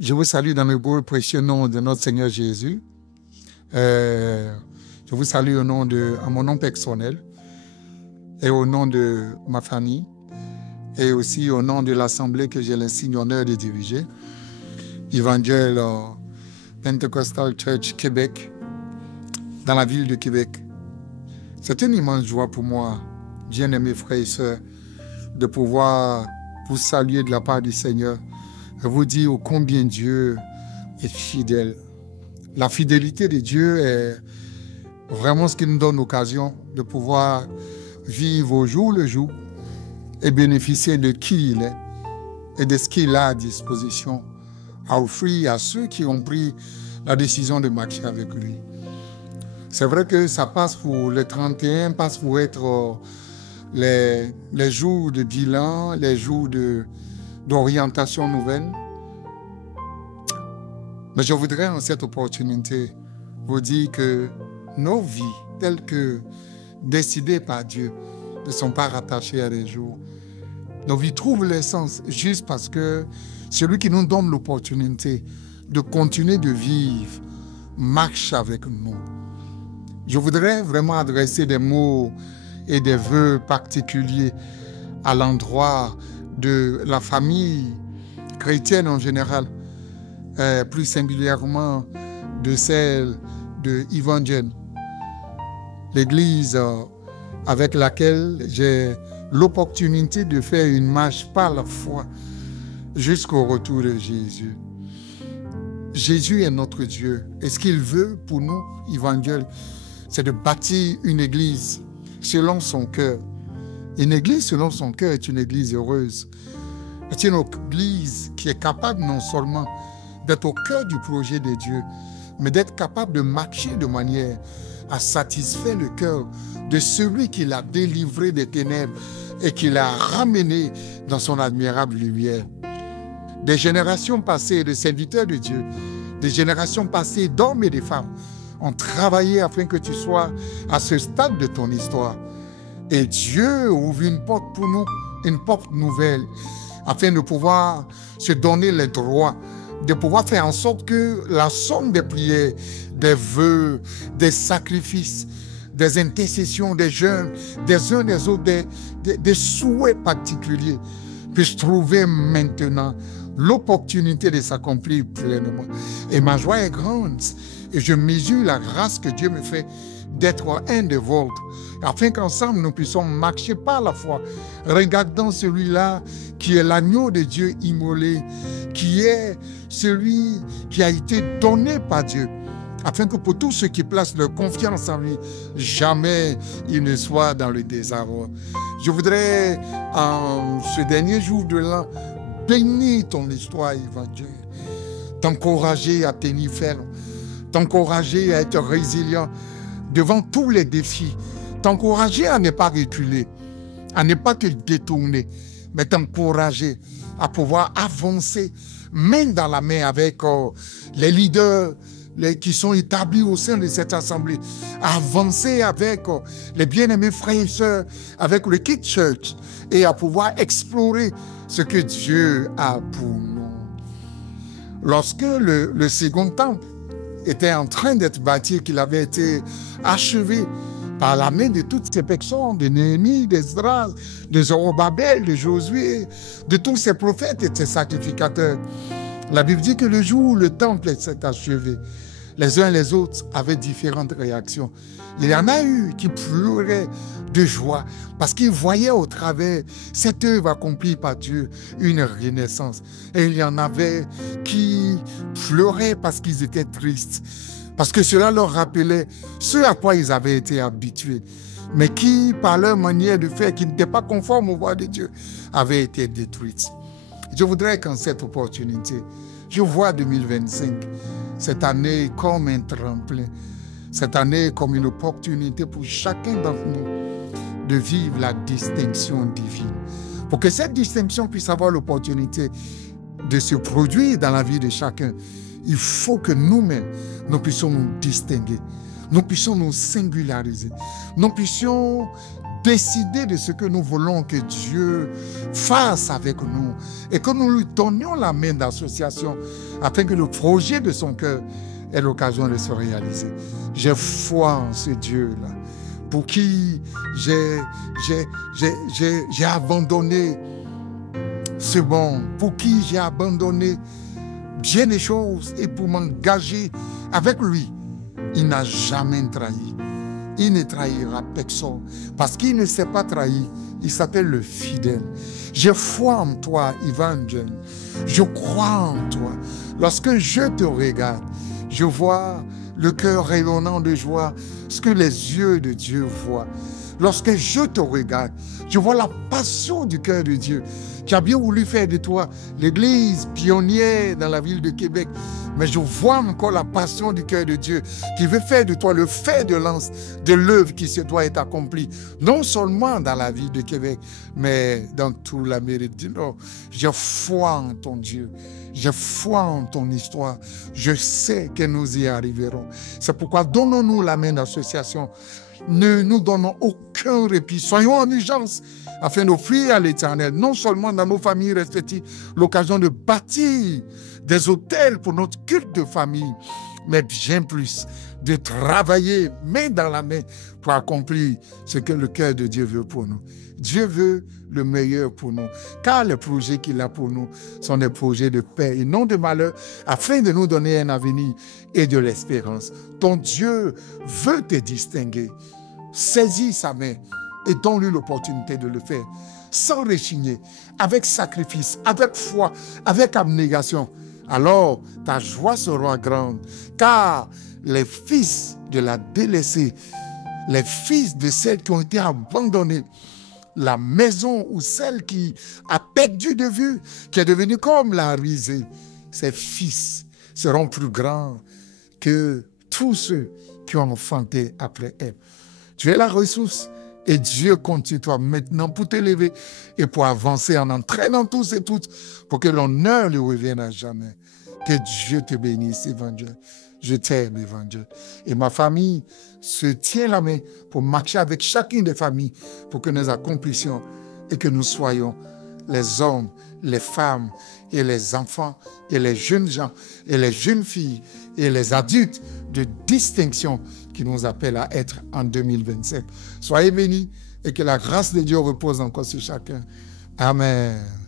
Je vous salue dans le beau et précieux nom de notre Seigneur Jésus. Je vous salue à mon nom personnel et au nom de ma famille et aussi au nom de l'Assemblée que j'ai l'insigne honneur de diriger, Evangel Pentecostal Church Québec, dans la ville de Québec. C'est une immense joie pour moi, bien-aimés frères et sœurs, de pouvoir vous saluer de la part du Seigneur et vous dire combien Dieu est fidèle. La fidélité de Dieu est vraiment ce qui nous donne l'occasion de pouvoir vivre au jour le jour et bénéficier de qui il est et de ce qu'il a à disposition à offrir à ceux qui ont pris la décision de marcher avec lui. C'est vrai que ça passe pour le 31, passe pour être les jours de bilan, les jours d'orientation nouvelle. Mais je voudrais en cette opportunité vous dire que nos vies, telles que décidées par Dieu, ne sont pas rattachées à des jours. Nos vies trouvent leur sens juste parce que celui qui nous donne l'opportunité de continuer de vivre marche avec nous. Je voudrais vraiment adresser des mots et des vœux particuliers à l'endroit de la famille chrétienne en général, plus singulièrement de celle de Evangel, l'église avec laquelle j'ai l'opportunité de faire une marche par la foi jusqu'au retour de Jésus. Jésus est notre Dieu et ce qu'il veut pour nous, Evangel, c'est de bâtir une église selon son cœur. Une église selon son cœur est une église heureuse. C'est une église qui est capable non seulement d'être au cœur du projet de Dieu, mais d'être capable de marcher de manière à satisfaire le cœur de celui qui l'a délivré des ténèbres et qui l'a ramené dans son admirable lumière. Des générations passées de serviteurs de Dieu, des générations passées d'hommes et de femmes ont travaillé afin que tu sois à ce stade de ton histoire. Et Dieu ouvre une porte pour nous, une porte nouvelle, afin de pouvoir se donner les droits, de pouvoir faire en sorte que la somme des prières, des vœux, des sacrifices, des intercessions, des jeûnes, des uns des autres, des souhaits particuliers, puissent trouver maintenant l'opportunité de s'accomplir pleinement. Et ma joie est grande. Et je mesure la grâce que Dieu me fait d'être un des vôtres, afin qu'ensemble nous puissions marcher par la foi, regardant celui-là qui est l'agneau de Dieu immolé, qui est celui qui a été donné par Dieu, afin que pour tous ceux qui placent leur confiance en lui, jamais ils ne soient dans le désarroi. Je voudrais, en ce dernier jour de l'an, bénir ton histoire, Évangile, t'encourager à tenir ferme, t'encourager à être résilient devant tous les défis, t'encourager à ne pas reculer, à ne pas te détourner, mais t'encourager à pouvoir avancer main dans la main avec les leaders qui sont établis au sein de cette assemblée, à avancer avec les bien-aimés frères et sœurs, avec le Kids Church, et à pouvoir explorer ce que Dieu a pour nous. Lorsque le second temple était en train d'être bâti, qu'il avait été achevé par la main de toutes ces personnes, de Néhémie, d'Esdras, de Zorobabel, de Josué, de tous ces prophètes et ces sacrificateurs. La Bible dit que le jour où le temple s'est achevé, les uns et les autres avaient différentes réactions. Il y en a eu qui pleuraient de joie parce qu'ils voyaient au travers cette œuvre accomplie par Dieu une renaissance. Et il y en avait qui pleuraient parce qu'ils étaient tristes, parce que cela leur rappelait ce à quoi ils avaient été habitués, mais qui, par leur manière de faire, qui n'était pas conforme aux voies de Dieu, avaient été détruites. Je voudrais qu'en cette opportunité, je vois 2025, cette année comme un tremplin, cette année comme une opportunité pour chacun d'entre nous de vivre la distinction divine. Pour que cette distinction puisse avoir l'opportunité de se produire dans la vie de chacun, il faut que nous-mêmes, nous puissions nous distinguer, nous puissions nous singulariser, nous puissions décider de ce que nous voulons que Dieu fasse avec nous et que nous lui donnions la main d'association afin que le projet de son cœur ait l'occasion de se réaliser. J'ai foi en ce Dieu-là pour qui j'ai abandonné ce monde, pour qui j'ai abandonné bien des choses et pour m'engager avec lui. Il n'a jamais trahi. Il ne trahira personne parce qu'il ne s'est pas trahi. Il s'appelle le fidèle. J'ai foi en toi, Évangile. Je crois en toi. Lorsque je te regarde, je vois le cœur rayonnant de joie, ce que les yeux de Dieu voient. Lorsque je te regarde, je vois la passion du cœur de Dieu qui a bien voulu faire de toi l'église pionnière dans la ville de Québec. Mais je vois encore la passion du cœur de Dieu qui veut faire de toi le fer de lance de l'œuvre qui se doit être accomplie, non seulement dans la ville de Québec, mais dans toute l'Amérique du Nord. J'ai foi en ton Dieu. J'ai foi en ton histoire. Je sais que nous y arriverons. C'est pourquoi donnons-nous la main d'association. Ne nous donnons aucun répit. Soyons en urgence afin d'offrir à l'Éternel, non seulement dans nos familles respectives, l'occasion de bâtir des hôtels pour notre culte de famille, mais bien plus, de travailler main dans la main pour accomplir ce que le cœur de Dieu veut pour nous. Dieu veut le meilleur pour nous, car les projets qu'il a pour nous sont des projets de paix et non de malheur, afin de nous donner un avenir et de l'espérance. Ton Dieu veut te distinguer. Saisis sa main et donne-lui l'opportunité de le faire, sans rechigner, avec sacrifice, avec foi, avec abnégation. Alors ta joie sera grande, car les fils de la délaissée, les fils de celles qui ont été abandonnées, la maison ou celle qui a perdu de vue, qui est devenue comme la risée, ses fils seront plus grands que tous ceux qui ont enfanté après elle. Tu es la ressource et Dieu compte sur toi maintenant pour t'élever et pour avancer en entraînant tous et toutes pour que l'honneur lui revienne à jamais. Que Dieu te bénisse, Évangile. Je t'aime, Évangile. Et ma famille se tient la main pour marcher avec chacune des familles pour que nous accomplissions et que nous soyons les hommes, les femmes et les enfants et les jeunes gens et les jeunes filles et les adultes de distinction qui nous appellent à être en 2027. Soyez bénis et que la grâce de Dieu repose encore sur chacun. Amen.